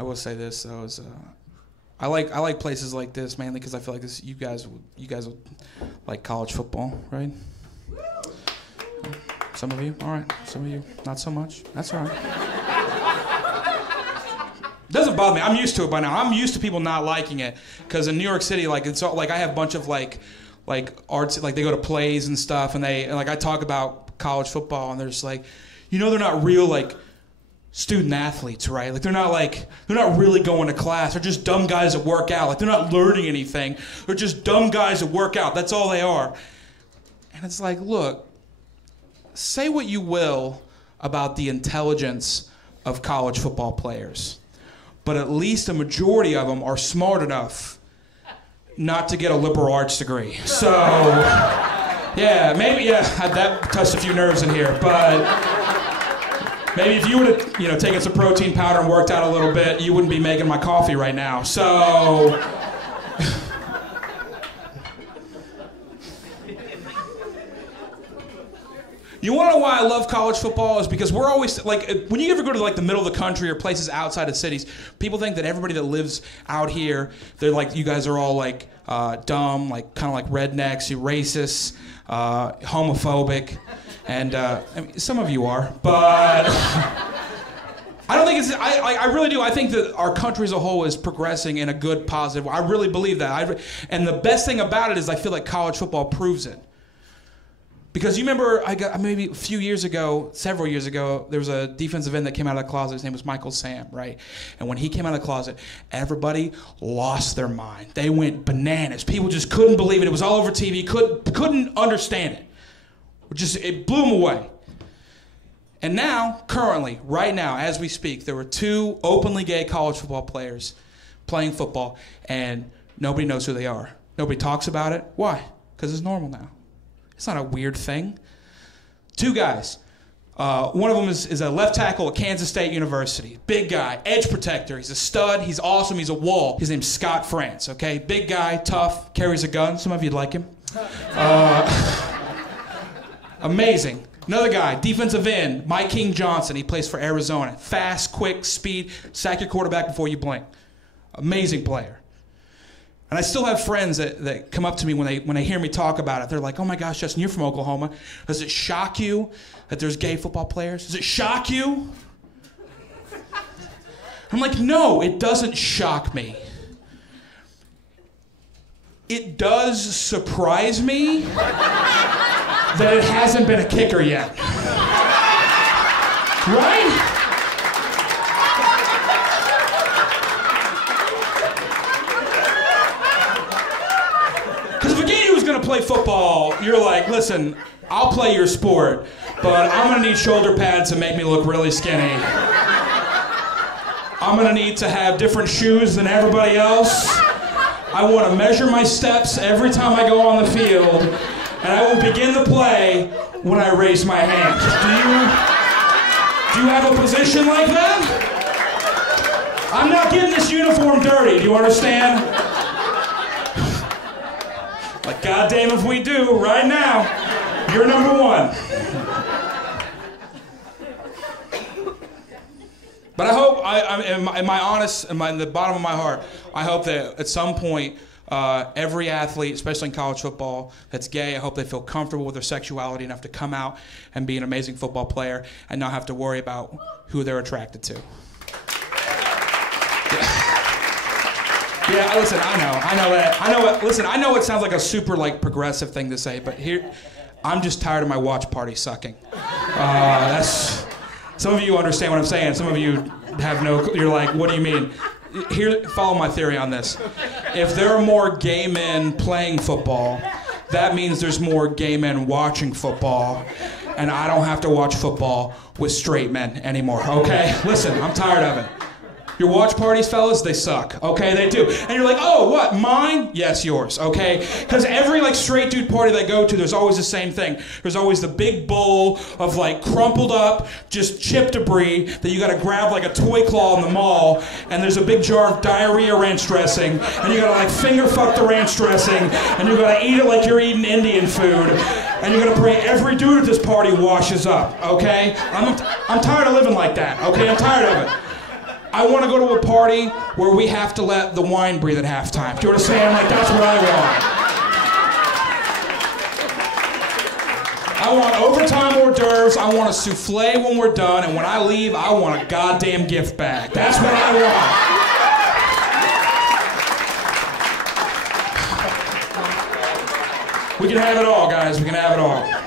I will say this though is I like places like this mainly because I feel like this you guys will like college football, right? Some of you, all right. Some of you, not so much. That's all right. Doesn't bother me. I'm used to it by now. I'm used to people not liking it because in New York City, like it's all, like I have a bunch of like arts, like they go to plays and stuff, and like I talk about college football, and they're just like, they're not real like student athletes, right? Like they're not really going to class. They're just dumb guys that work out. Like they're not learning anything. They're just dumb guys that work out. That's all they are. And it's like, look, say what you will about the intelligence of college football players, but at least a majority of them are smart enough not to get a liberal arts degree. So, yeah, maybe, that touched a few nerves in here, but maybe if you would have, taken some protein powder and worked out a little bit, you wouldn't be making my coffee right now. So, you want to know why I love college football is because we're always, like, when you ever go to, like, the middle of the country or places outside of cities, people think that everybody that lives out here, they're like, you guys are all, like, dumb, like, kind of like rednecks, you're racist, homophobic, and, I mean, some of you are, but I don't think it's, I really do. I think that our country as a whole is progressing in a good, positive way. I really believe that. And the best thing about it is I feel like college football proves it. Because you remember, maybe a few years ago, several years ago, there was a defensive end that came out of the closet. His name was Michael Sam, right? And when he came out of the closet, everybody lost their mind. They went bananas. People just couldn't believe it. It was all over TV. Couldn't understand it. It blew them away. And now, currently, right now, as we speak, there were 2 openly gay college football players playing football, and nobody knows who they are. Nobody talks about it. Why? Because it's normal now. It's not a weird thing. 2 guys. One of them is a left tackle at Kansas State University. Big guy, edge protector. He's a stud. He's awesome. He's a wall. His name's Scott France, okay? Big guy, tough, carries a gun. Some of you'd like him. Amazing. Another guy, defensive end, Mike King Johnson. He plays for Arizona. Fast, quick, speed, sack your quarterback before you blink. Amazing player. And I still have friends that come up to me when they hear me talk about it. They're like, oh my gosh, Justin, you're from Oklahoma. Does it shock you that there's gay football players? Does it shock you? I'm like, no, it doesn't shock me. It does surprise me that it hasn't been a kicker yet. Right? To play football, you're like, listen, I'll play your sport, but I'm gonna need shoulder pads to make me look really skinny. I'm gonna need to have different shoes than everybody else. I want to measure my steps every time I go on the field, and I will begin the play when I raise my hand. Do you have a position like that? I'm not getting this uniform dirty, do you understand? Like, goddamn if we do, right now, you're number 1. But I hope, in the bottom of my heart, I hope that at some point, every athlete, especially in college football, that's gay, I hope they feel comfortable with their sexuality enough to come out and be an amazing football player and not have to worry about who they're attracted to. Yeah, listen, I know that. Listen, I know it sounds like a super, like, progressive thing to say, but here, I'm just tired of my watch party sucking. Some of you understand what I'm saying. Some of you have you're like, what do you mean? Here, follow my theory on this. If there are more gay men playing football, that means there's more gay men watching football, and I don't have to watch football with straight men anymore, okay? Listen, I'm tired of it. Your watch parties, fellas, they suck, okay? They do. And you're like, oh, what, mine? Yes, yours, okay? Because every, like, straight dude party that I go to, there's always the same thing. There's always the big bowl of, like, crumpled up, just chip debris that you gotta grab like a toy claw in the mall, and there's a big jar of diarrhea ranch dressing, and you gotta, like, finger fuck the ranch dressing, and you gotta eat it like you're eating Indian food, and you're gonna pray every dude at this party washes up, okay? I'm tired of living like that, okay? I'm tired of it. I want to go to a party where we have to let the wine breathe at halftime. Do you know what I'm saying? Like, that's what I want. I want overtime hors d'oeuvres. I want a souffle when we're done. And when I leave, I want a goddamn gift bag. That's what I want. We can have it all, guys. We can have it all.